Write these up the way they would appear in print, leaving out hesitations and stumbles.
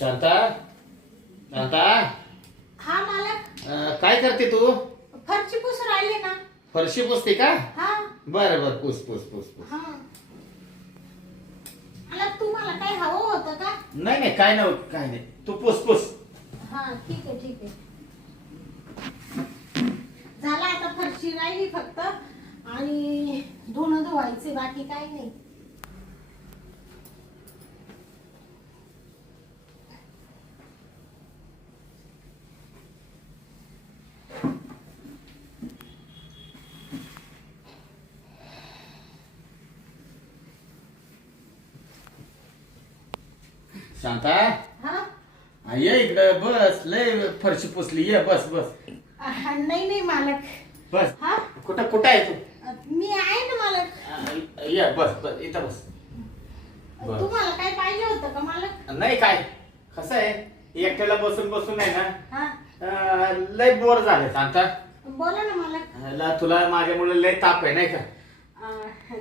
शांता शांता हा मालक. काय करते तू? फरची पुसून राहिले ना. फरशी पुसते का? हा बरं बरं पुस पुस पुस पुस. हा. मालक तुम्हाला काय हवं होतं का? नाही नाही काय नव्हतं काय नाही तू पुस पुस. हा ठीक आहे ठीक आहे. झाला आता फरशी राहिली फक्त आणि धुणं धुवायचे बाकी काही नाही. शांता हा ये इकडे बस लय फरशी पुसली ये बस बस नाही नाही मालक. बस. हा कुठं कुठं आहे तू? मी आहे ना मालक. ये बस बस इथं बस. बस. तुम्हाला काय पाहिजे होतं का मालक? नाही काय कसं आहे एकट्याला बसून बसून आहे ना हा लय बोर झाले शांता. बोला ना मालक. तुला माझ्यामुळे लय ताप आहे नाही का?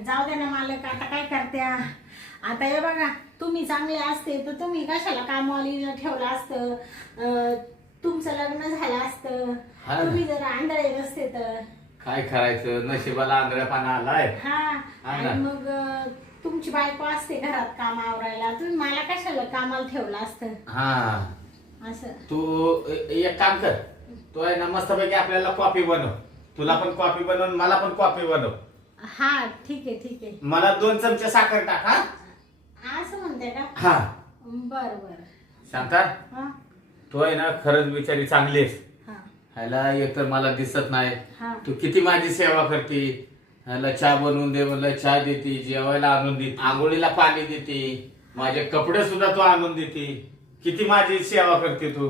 जाऊ दे ना मालक. आता काय करत्या. आता हे बघा तुम्ही चांगले असते तर तुम्ही कशाला कामवालीला ठेवलं असतं. तुमचं लग्न झालं असतं. हा ना. तुम्ही जर आंधळे नसते तर. काय करायचं नशिबाला आंधळेपणा आलाय. हा हा ना. आणि मग तुमची बायको असते घरात काम आवरायला. तुम्ही मला कशाला कामाला ठेवलं असतं हा असं. तू एक काम कर तू आहे ना मस्तपैकी आपल्याला कॉफी बनव. तुला पण कॉफी बनव मला पण कॉफी बनव. हा ठीक आहे ठीक आहे. मला 2 चमचे साखर टाक. हा असं म्हणते का? हा बर बर. शांता हा तू आहे ना खरंच बिचारी चांगली आहेस. हा ह्याला एकतर मला दिसत नाही हा तू किती माझी सेवा करते. ह्याला चहा बनवून दे म्हणलं चहा देते जेवायला आणून देते आंघोळीला पाणी देते माझे कपडे सुद्धा तू आणून देते. किती माझी सेवा करते तू.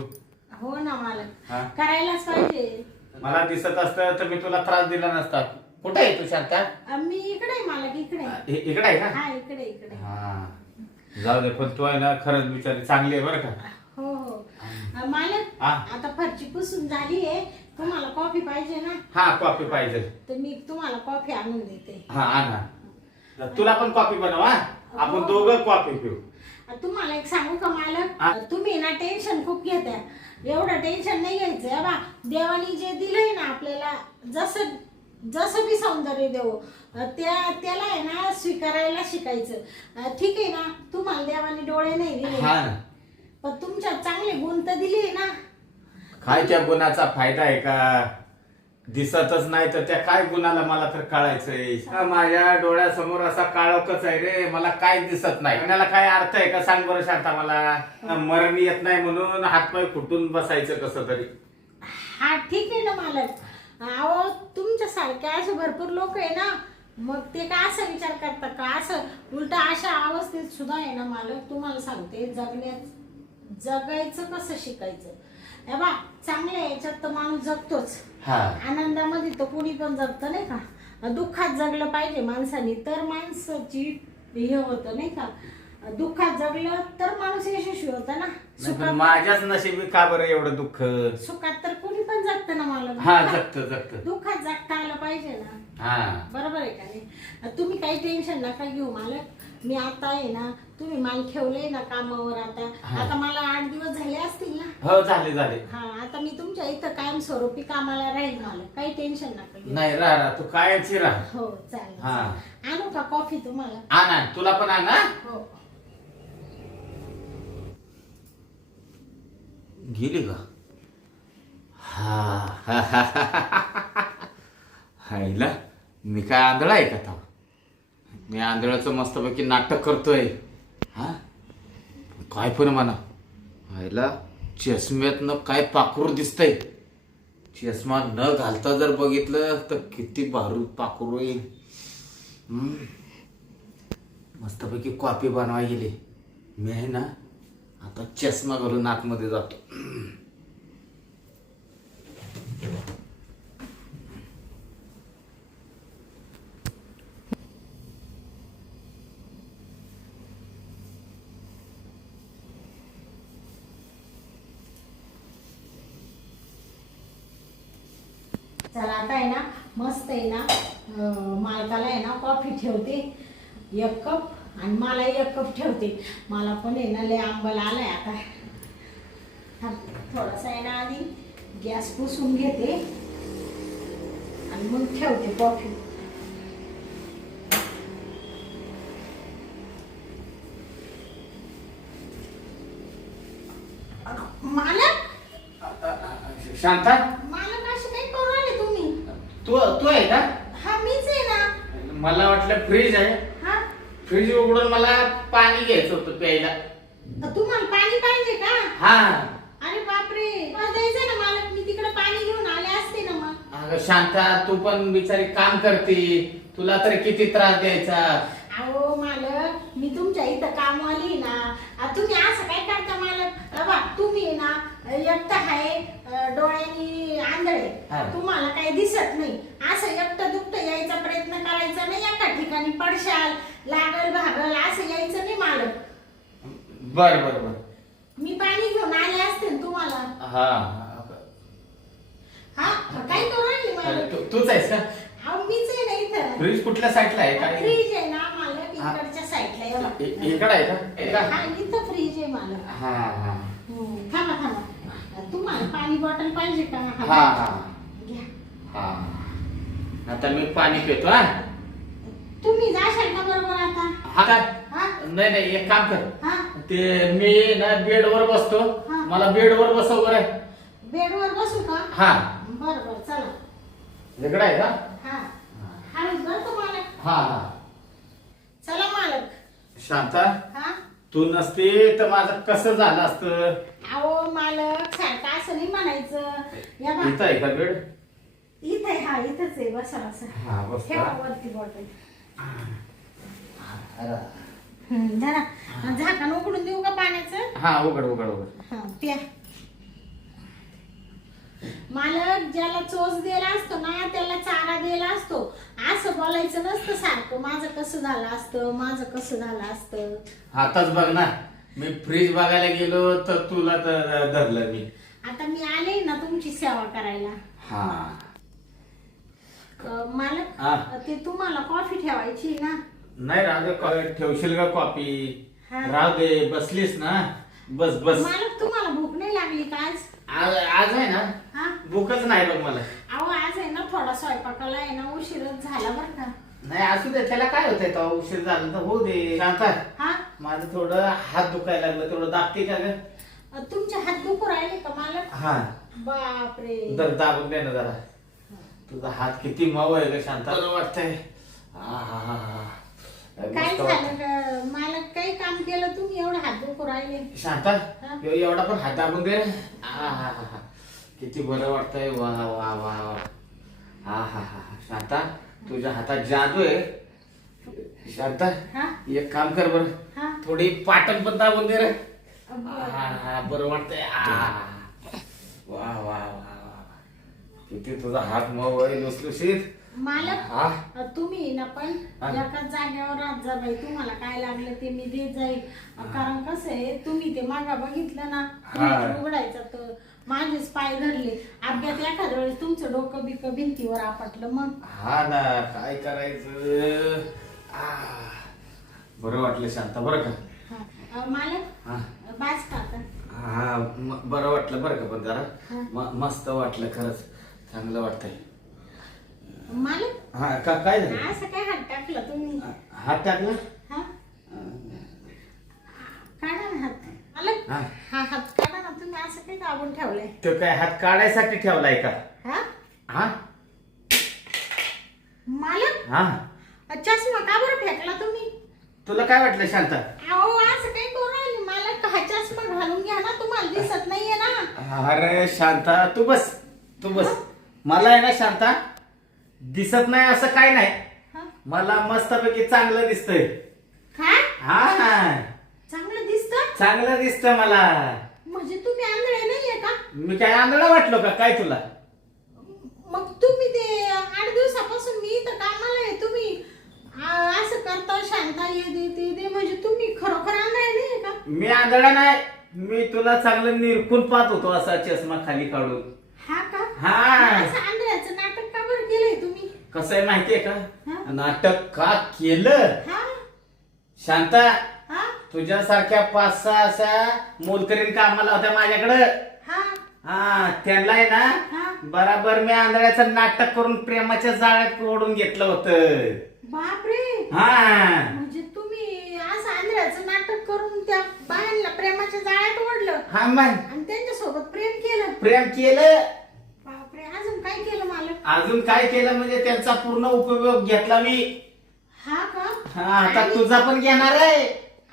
हो ना मालक. हा? करायलाच पाहिजे. मला दिसत असतं तर मी तुला त्रास दिला नसता. कुठे आहे तू शांता? मी इकडे आहे मालक इकडे. इकडे आहे का? हा इकडे इकडे. हा जाऊ दे पण तू आहे ना खरंच बिचारी चांगली आहे बरं का? हो हो मालक. हा? आता फरची पुसून झाली आहे. तुम्हाला कॉफी पाहिजे ना हा कॉफी पाहिजे. तर मी तुम्हाला कॉफी आणून देते. हा आणा. तुला पण कॉफी बनव. हा आपण दोघं कॉफी पिऊ. तुम्हाला एक सांगू का मालक? हा? तुम्ही ना टेन्शन खूप घेता. एवढं टेन्शन नाही घ्यायचं बा. देवानी जे दिलंय ना आपल्याला जसं जसं बी सौंदर्य देऊ त्याला आहे ना स्वीकारायला शिकायचं. ठीक आहे ना. तुम्हाला देवाने डोळे नाही दिले हा ना. पण तुमच्यात चांगले गुण तर दिले ना. काय त्या गुणाचा फायदा आहे का? दिसतच नाही तर त्या काय गुणाला मला तर कळायचंय. माझ्या डोळ्यासमोर असा काळोखच आहे रे. मला काय दिसत नाही. गुणाला काय अर्थ आहे का सांग बरं शांता मला. मरण येत नाही म्हणून हातपाय फुटून बसायचं कसं तरी. हा ठीक आहे ना मालक. अहो तुमच्यासारखे असे भरपूर लोक आहे ना. मग ते का असा विचार करतात का असं उलटा अशा अवस्थेत सुद्धा आहे ना मालक. तुम्हाला सांगते जगायचं कसं शिकायचं. हे बा चांगल्या याच्यात तर माणूस जगतोच. हा आनंदामध्ये तर कोणी पण जगतं नाही का. दुःखात जगलं पाहिजे माणसाने तर माणसाची हे होतं नाही का. दुःखात जगलं तर माणूस यशस्वी होता ना. नाही पण माझ्याच नशिबी का बरं एवढं दुःख. सुखात तर कोणी पण जगतं ना मला. हा जगत दुःखात जगता आलं पाहिजे ना. हा बरोबर आहे का नाही. तुम्ही काही टेन्शन नका घेऊ मालक. मी आता आहे ना. तुम्ही मला ठेवलंय ना कामावर आता. हा. आता मला 8 दिवस झाले असतील ना. हो झाले झाले. हा आता मी तुमच्या इथं कायमस्वरूपी कामाला राहील मालक. काही टेन्शन नका घेऊ. नाही राहा तू कायची राहा. हो चालेल हा. चालेल. आणू का कॉफी तुम्हाला? आणा तुला पण आणा. हो गेली का? हा हायला मी काय आंधळा आहे का आता? मी आंधळाचं मस्तपैकी नाटक करतोय. हा काय पण म्हणा हायला चष्म्यातनं काय पाखरू दिसतंय. चष्मा न घालता जर बघितलं तर किती भारू पाखरू येईल. मस्तपैकी कॉफी बनवायला गेली. मी आहे ना आता चष्मा घालून आतमध्ये जातो. चला आता आहे ना मस्त आहे ना. मालकाला आहे ना कॉफी ठेवते 1 कप आणि मला 1 कप ठेवते. मला पण आहे ना लय आंबल आलाय आता. थोडासा आहे ना आधी गॅस पुसून घेते आणि मग ठेवते कॉफी. मालक शांता, मालक असे काही करू राहिले तुम्ही? तू आहे का? हा मीच आहे ना. मला वाटलं फ्रीज आहे. हा फ्रीज उघडून मला पाणी घ्यायचं होतं प्यायला. तुम्हाला पाणी पाहिजे का? हा. अरे बापरे, मला द्यायचं ना मालक, मी तिकडे पाणी घेऊन आले असते ना मग. अगं शांता, तू पण बिचारी काम करते, तुला तर किती त्रास द्यायचा. अहो मालक, मी तुमच्या इथं कामवाली ना. तुम्ही असं काय करता मालक? बा तुम्ही ना एकटं आहे, डोळ्यांनी आंधळे, हा. तुम्हाला काही दिसत नाही. असं एकटं दुखतं यायचा प्रयत्न करायचा नाही. एका ठिकाणी पडशाल, लागल भागल असं यायचं नाही मालक. बर बर बर. मी पाणी घेऊन आले असते ना तुम्हाला. हा. हा काय करू राहिली मालक? तूच आहेस का? अहो मीच आहे ना इथं. फ्रीज कुठल्या साईडला आहे काय? फ्रीज आहे ना मालक, इकडच्या साईडला आहे बघा. इकडे आहे का? हा इथं फ्रीज आहे मालक. हा हा थांबा थांबा, तुम्हाला पाणी बॉटल पाहिजे का? हा हा घ्या. हा. आता मी पाणी पितो. हा. तुम्ही जाशाल का बरोबर आता? हा काय? हा नाही नाही, एक काम कर. हा ते मी ना बेडवर बसतो. हा. मला बेडवर बसव बरं. बेडवर बसू का? हा. बरं बरं चला. इकडे आहे का? हा हळूच बरं का मालक. हा हा. चला मालक. शांता, हा तू नसते तर माझं कसं झालं असतं. अहो मालक, सारखं असं नाही म्हणायचं. या बा इथं आहे का बेड? इथे. हा इथंच आहे, बसा बसा. हा बस. ठेवा वरती बॉटल. धरा. झाकण उघडून देऊ का पाण्याचं? हा उघड उघड उघड. हा प्या. मालक, ज्याला चोच दिला असतो ना त्याला चारा दिला असतो. असं बोलायचं नसतं सारखं, माझं कसं झालं असतं, माझं कसं झालं असतं. आताच बघ ना, मी फ्रीज बघायला गेलो तर तुला तर धरलं मी. आता मी आले ना तुमची सेवा करायला. हा. मालक, हा. ते तुम्हाला कॉफी ठेवायची ना? नाही राहू दे, ठेवशील का कॉफी? हा. राहू दे, बसलीस ना, बस बस. मालक, तुम्हाला भूक नाही लागली का आज? आज आहे ना, हा भूकच नाही बघ मला. अहो आज आहे ना थोडा स्वयंपाकाला आहे ना उशीरच झाला बरं का. नाही असू दे, त्याला काय होतंय, तो उशीर झाला तर होऊ दे. शांता, हा माझं थोडं हात दुखायला लागलं, तेवढं दाबते का ग? तुमचे हात दुखू राहिले का मालक? हा. बापरे. दर दाबून दे ना जरा. तुझा हात किती मऊ आहे ग शांता. बरं वाटतंय. काय झालं ग मालक? काही काम केलं तुम्ही एवढं हात दुखू राहिले? शांता, हा? एवढा पण हात दाबून दे. किती बरं वाटतंय. वा वा वा वा. हा हा हा. शांता, तुझ्या हातात जादू आहे. शांता, हा एक काम कर बरं, हा थोडी पाटण पण दाबून दे रे. बरं. बरं वाटतंय. वा वा वा वा. किती तुझा हात मऊ आहे, लुसलुशीत. मालक, हा. तुम्ही ना पण हा. एकाच जागेवर राहत जा बाई. तुम्हाला काय लागलं ते मी देत जाईल. कारण कसं आहे, तुम्ही ते मागा बघितलं ना, हा. फ्रीज उघडायचं तर माझेच पाय धरले. अपघात एखाद्या वेळेस तुमचं डोकं बिकं भिंतीवर आपटलं मग. हा ना, काय करायचं. बरं वाटलं शांता, बरं का? हा. मालक, हा बास का आता? हा. बरं वाटलं बरं का, पण हा. जरा मस्त वाटलं, खरंच चांगलं वाटतंय. मालक, हा का, काय झालं? असं काय हात टाकला तुम्ही? हात टाकला? हा काढा ना हात. मालक, हा. हा हात काढा ना. तुम्ही असं काय दाबून ठेवलंय? तो काय हात काढायसाठी ठेवलाय का? हा हा मालक, हा. चष्मा का बरं फेकला तुम्ही? तुला काय वाटलं शांता? अहो असं काही करू राहिले मालक. हा चष्मा घालून घ्या ना, तुम्हाला दिसत नाहीये ना. अरे शांता, तू बस, तू बस. मला आहे ना शांता, दिसत नाही असं काय नाही. हा? मला मस्तपैकी चांगलं दिसतंय. काय हा, चांगलं दिसतं? चांगलं दिसतं मला. म्हणजे तुम्ही आंधळे नाहीये का? मी काय आंधळा वाटलो का काय तुला? मग तुम्ही ते 8 दिवसापासून मी इथं कामाला आहे, तुम्ही असं करता, शांता ये दे ते दे, म्हणजे तुम्ही खरोखर आंधळे नाहीये का? मी आंधळा नाही, मी तुला चांगलं निरखून पाहत होतो, असा चष्मा खाली काढून. हा का? हा. असं आंधळ्याचं नाटक का बरं केलंय तुम्ही? कसं आहे माहितीये का? हा? नाटक का केलं हा शांता? हा तुझ्यासारख्या 5-6 अशा मोलकरीण कामाला होत्या माझ्याकडं. हा हा त्यांना आहे ना हा बराबर मी आंधळ्याचं नाटक करून प्रेमाच्या जाळ्यात ओढून घेतलं होतं. बापरे, हा म्हणजे तुम्ही असं आंधळ्याचं नाटक करून त्या बायांना प्रेमाच्या जाळ्यात ओढलं हा मग आणि त्यांच्यासोबत प्रेम केलं. प्रेम केलं. बापरे, अजून काय केलं मालक? अजून काय केलं म्हणजे त्यांचा पूर्ण उपयोग घेतला मी. हा का? हा आता तुझा पण घेणार आहे.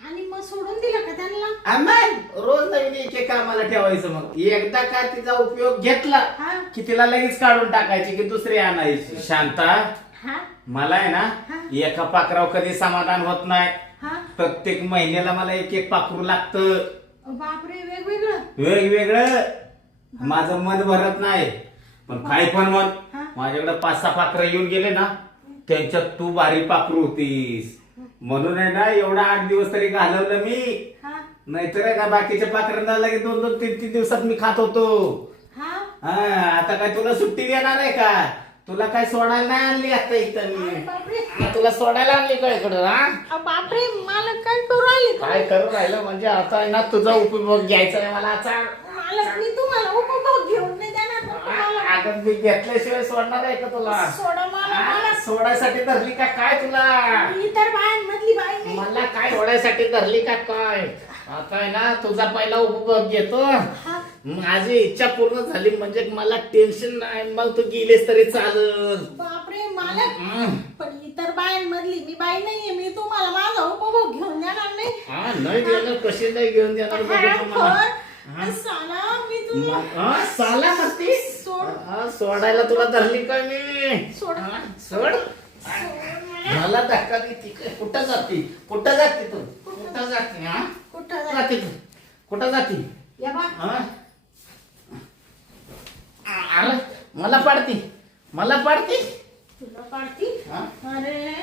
आणि मग सोडून दिलं का त्यांना? मग रोज नवीन एक कामाला ठेवायचं. मग एकदा का तिचा उपयोग घेतला हा की तिला लगेच काढून टाकायची की दुसरी आणायची. शांता, हा मला आहे ना हा. एका पाखरावर कधी समाधान होत नाही. हा. प्रत्येक महिन्याला मला एक पाखरू लागतं. बापरे, वेगवेगळं. वेगवेगळं. माझं मन भरत नाही. पण काय पण मन, हा. माझ्याकडे 5-6 पाखरं येऊन गेले ना त्यांच्यात तू भारी पाखरू होतीस. म्हणून आहे ना एवढा 8 दिवस तरी घालवलं मी. हा नाहीतर आहे का बाकीच्या पाखरांना लगेच 2-3 दिवसात मी खात होतो. हा. आता काय तुला सुट्टी देणार आहे का? तुला काय सोडायला नाही आणली आता इथं मी. बापरे, तुला सोडायला आणली का इकडं? बापरे, मालक काय करू राहिले? काय करू राहिलं म्हणजे आता आहे ना तुझा उपभोग घ्यायचा आहे मला आता. मालक, मी तुम्हाला उपभोग घेऊन नाही देणार ना तुम्हाला. आता मी घेतल्याशिवाय सोडणार आहे का तुला? सोडा मला. मला सोडायसाठी धरली का काय तुला? इतर बायांमधली बाई नाही. मला काय सोडायसाठी धरली का काय? आता आहे ना तुझा पहिला उपभोग घेतो. हा. माझी इच्छा पूर्ण झाली म्हणजे मला टेन्शन नाही. मग तू गेलीस तरी चालल. बापरे मालक, पण इतर बायांमधली मी बाई नाहीये. मी तुम्हाला माझा उपभोग घेऊन देणार नाही. हा नाही देणार. कशी नाही घेऊन देणार बघू तुम्हाला. साला, मी तुम्हाला साला म्हणती सोड. सोडायला तुला धरली काय मी? सोड. सोड. मला धक्का देते. कुठं जाते? कुठं जाते तू? कुठं जाते? हा कुठं जा- जाते तू? कुठं जाते? या बा. हा? आलं? मला पाडती. मला पाडती. तुला काढती? हा? अरे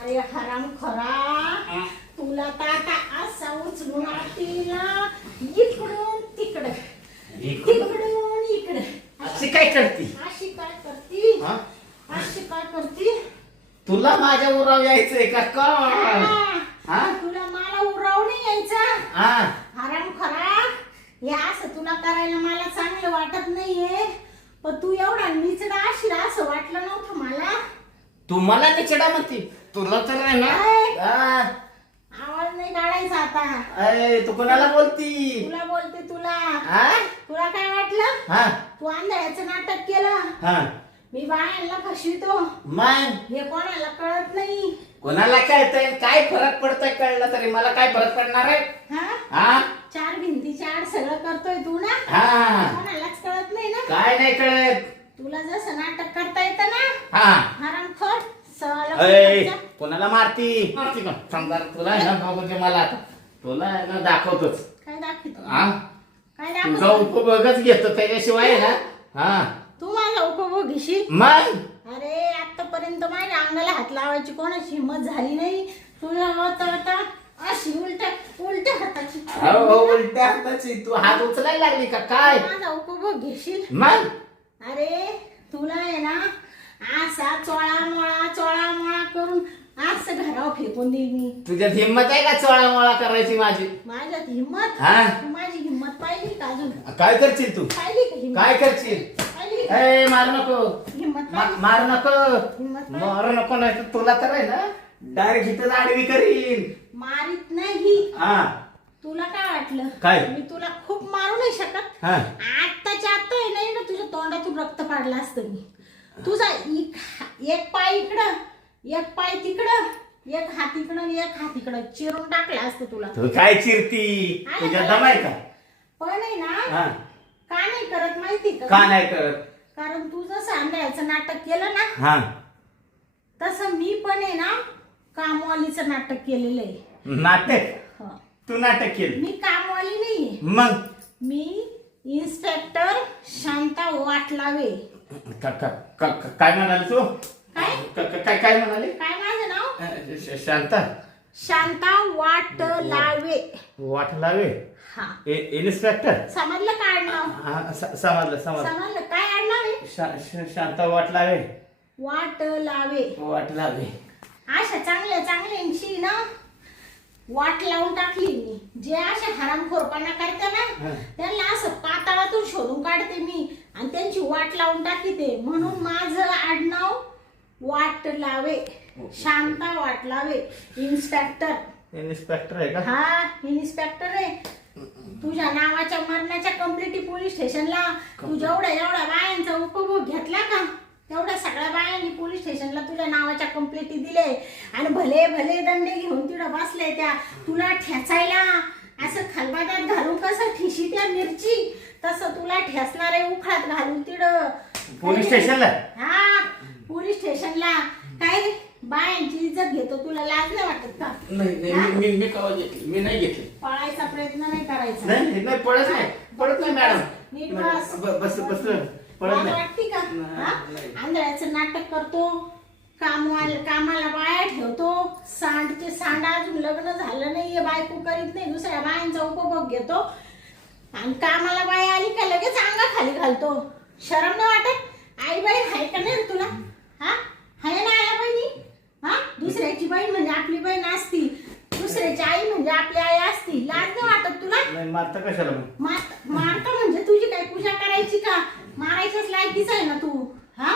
अरे हराम खरा, तुला तर आता असा उचलून आणतील ना, इकडून तिकडे तिकडून इकडे. अशी काय करती? अशी काय करती? हा? अशी काय करती? तुला माझ्या उराव यायचंय का काय? हा? तुला मला उराव नाही यायचा. हा? हराम खरा, हे असं तुला करायला मला चांगलं वाटत नाहीये. पण तू एवढा निचडा अशी असं वाटलं नव्हतं मला. तू मला निचडा म्हणती. तुला तर आहे ना. हा? आवाज नाही काढायचा आता. अय, तू कोणाला बोलती? तुला बोलते तुला. हा? तुला काय वाटलं? हा? तू आंधळ्याचं नाटक केलं. हा? मी बायांना फसवितो मग हे कोणाला कळत नाही. कोणाला कळतंय? काय फरक पडतोय? कळलं तरी मला काय फरक पडणार आहे? हा, हा? 4 भिंतीच्या आड सगळं करतोय तू ना. हा? कोणालाच कळत नाही ना. काय नाही कळत? तुला जसं नाटक करता येतं ना, हा? हरामखोर, सवाला अय, कुत्र्याचा. कोणाला मारती? मारती का? समजा तुला आहे ना बघू दे मला आता. तुला आहे ना दाखवतोच. काय दाखवतो? हा? काय तुझा दाखवतो? उपभोगच घेतो त्याच्याशिवाय आहे ना. हा? तू माझा उपभोग घेशील? मग अरे आतापर्यंत माझ्या अंगाला हात लावायची कोणाची हिंमत झाली नाही. तुला आता अशी उलट्या हाताची. हो, उलट्या हाताची. तू हात उचलायला लागली का काय? माझा उपभोग घेशील? मग अरे तुला आहे ना असा चोळा मोळा करून असं घरावर फेकून देईल मी. तुझ्यात हिंमत आहे का चोळामोळा करायची माझी? माझ्यात हिंमत? हा? तू माझी हिंमत पाहिली का अजून? काय करशील तू? पाहिली का हिंमत? काय करशील? पाहिली का? ए मारू नको. हिंमत पाहिली? मारू नको. हिंमत पाहिली? मारू नको नाही तर तुला तर आहे ना डायरेक्ट इथं आडवी करीन. मारीत नाही. हा? तुला काय वाटलं? काय? मी तुला खूप मारू नाही शकत. हा? आत्ताच्या आत्ता आहे नाही ना तुझ्या तोंडातून रक्त पाडलं असतं मी. तुझा एक पाय इकडं, एक पाय तिकडं, एक हात इकडं आणि एक हात इकडं चिरून टाकलं असतं तुला. तू काय चिरती? तुझ्या दम आहे का? पण आहे ना, हा? का नाही करत माहिती का का? नाही करत? कारण तू जसं आंधळ्याचं नाटक केलं ना, हा? तसं मी पण आहे ना कामवालीचं नाटक केलेलं आहे. नाटक? हं. तू नाटक केलं? मी कामवाली नाहीये. मग मी इन्स्पेक्टर शांता वाटलावे. काय म्हणाली तू? काय? काय म्हणाली? काय माझं नाव? शांता शांता वाटलावे. वाटलावे. हा, इन्स्पेक्टर. समजलं काय आडनाव? हा, समजलं. समजलं काय आडनाव आहे? शांता वाटलावे. वाटलावे. वाटलावे. अशा चांगल्या चांगल्यांशी ना वाट लावून टाकली मी. जे असे हरामखोरपणा करते ना त्यांना असं पाताळातून शोधून काढते मी आणि त्यांची वाट लावून टाकते. म्हणून माझं आडनाव वाट लावे, शांता वाट लावे. इन्स्पेक्टर आहे का? हा इन्स्पेक्टर आहे. तुझ्या नावाच्या मरणाच्या कंप्लेंटी पोलीस स्टेशनला तू एवढ्या बायांचा उपभोग घेतला का, तेवढ्या सगळ्या बायांनी पोलीस स्टेशनला तुझ्या नावाच्या कंप्लेंटी दिले आणि भले भले दंडे घेऊन तिथं बसले. त्या तुला ठेचायला असं खलबात्यात घालून कसं ठेशी त्या मिरची तसं तुला ठेसणारे उखळात घालून तिथं पोलीस स्टेशनला. हा पोलीस स्टेशनला. काय बायांची इज्जत घेतो, तुला लाज नाही वाटत का? नाही मी कवा घेतली? मी नाही घेतली. पळायचा प्रयत्न नाही करायचा. नाही पडत नाही मॅडम. नीट बस. बस पडत लाज नाही. वाटते का? हा? आंधळ्याचं नाटक करतो, कामाला बाया ठेवतो, सांडचे सांड अजून लग्न झालं नाहीये, बायको करीत नाही, दुसऱ्या बायांचा उपभोग घेतो आणि कामाला बाया आली का लगेच अंगाखाली घालतो. शरम नाही वाटत? आई बहीण आहे का नाही रे तुला? हा आहे ना आया बहिणी? हा दुसऱ्याची बहीण म्हणजे आपली बहीण असती, दुसऱ्याची आई म्हणजे आपली आई असती. लाज नाही वाटत तुला? नाही मारता कशाला मग? मारता म्हणजे तुझी काय पूजा करायची का? मारायचंच लायकीच आहे ना तू. हा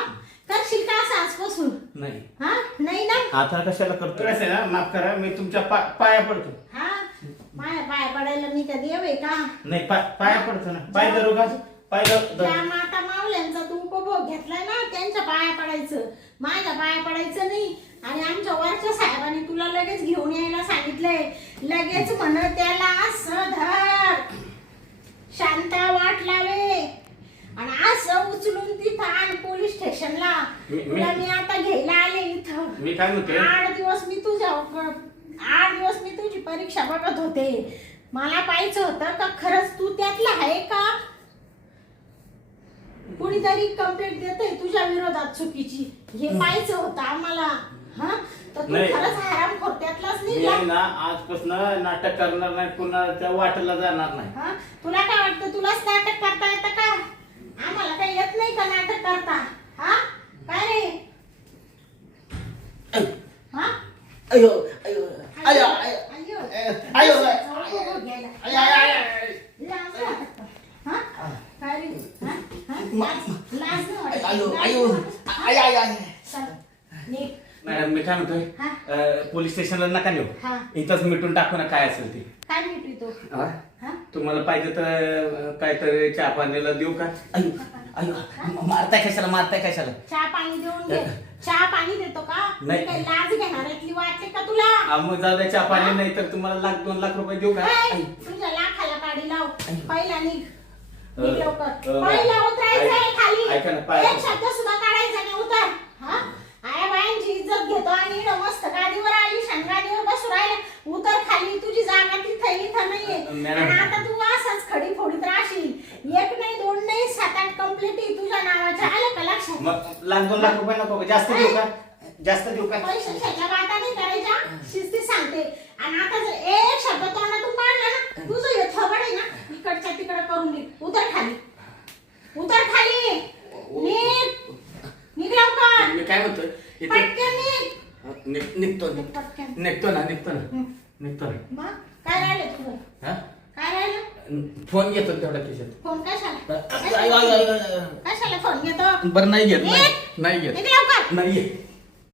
करशील का असं आजपासून? नाही. हा नाही ना. आता कशाला करतो? कसं ना, माफ करा, मी तुमच्या पाया पडतो. हा माझ्या पाय पडायला मी का देव आहे का? नाही पाया पडतो ना. पाय धरू का? पाय ज्या माता मावल्यांचा तू उपभोग घेतलाय ना त्यांच्या पाया पडायचं, माझ्या पाया पडायचं नाही. आणि आमच्या वरच्या साहेबांनी तुला लगेच घेऊन यायला सांगितलंय. लगेच म्हण त्याला असं धर, शांता वाट लावे आणि असं उचलून तिथं आण पोलीस स्टेशनला. तुला मी आता घ्यायला आले इथं. मी काय म्हणते, 8 दिवस मी तुझी परीक्षा बघत होते. मला पाहायचं होतं का खरंच तू त्यातला आहे का, कुणीतरी कंप्लेंट देतंय तुझ्या विरोधात चुकीची, हे पाहायचं होतं आम्हाला. हा तर तू खरंच हरामखोर त्यातलाच नाही का? ना आजपासून नाटक करणार नाही, कुणाच्या वाटेला जाणार नाही. हा तुला काय वाटतं तुलाच नाटक करता येतं का? आम्हाला काही येत नाही का नाटक करता? हा काय रे? हा अयो अयो अयो अय्यो अयो हा काय रे? लाज नाही वाटत? अयो अयो आय आय आय. नीट मॅडम मी काय म्हणतोय, पोलीस स्टेशनला नका नेऊ, हा. इथंच मिटून टाकू ना काय असेल ते. काय मिटवितो? हा? हा तुम्हाला पाहिजे तर काहीतरी चहा पाण्याला देऊ का? अयो अयो मारताय कशाला? चहा पाणी देऊन घे. चहा पाणी देतो का? नाही. काही लाज घेणाऱ्यातली वाटते का तुला? मग जाऊ द्या, चहा पाणी नाही तर तुम्हाला 1,00,000 2 लाख रुपये देऊ का? ऐ, तुझ्या लाखाला काढी लाव. पहिला निघ लवकर. अ, पहिला उतरायचंय खाली. ऐका ना, पाय- एक शब्द सुद्धा काढायचा नाही. उतर. हा आया बायांची इज्जत घेतो आणि इकडं मस्त गाडीवर आली, गाडीवर बसू राहिले. उतर खाली, तुझी जागा इथं नाहीये. मॅडम. आणि आता तू असंच खडी फोडीत राहशील. 1 नाही 2 नाही 7-8 कंप्लेंटी तुझ्या नावाच्या आल्या का लक्षात? मग 1,00,000 2 लाख रुपये नको का? जास्त देऊ का? पैशाच्या वाटा नाही करायच्या, शिस्ती सांगते. आणि आता जर एक शब्द तोंडातून काढला ना, तुझं हे थोबड आहे ना, इकडच्या तिकडं करून दे. उतर खाली. निघ लवकर. मी काय म्हणतोय, पटकन निघ. निघतो पटकन. ना. मग काय राहिलं तुझं? हा? काय राहिलं? फोन घेतो तेवढा खिशात. फोन कशाला? अयो, अयो, अयो, अयो. कशाला फोन घेतो? बरं नाही घेत. निघ. नाही घेत. निघ लवकर. नाही घेत.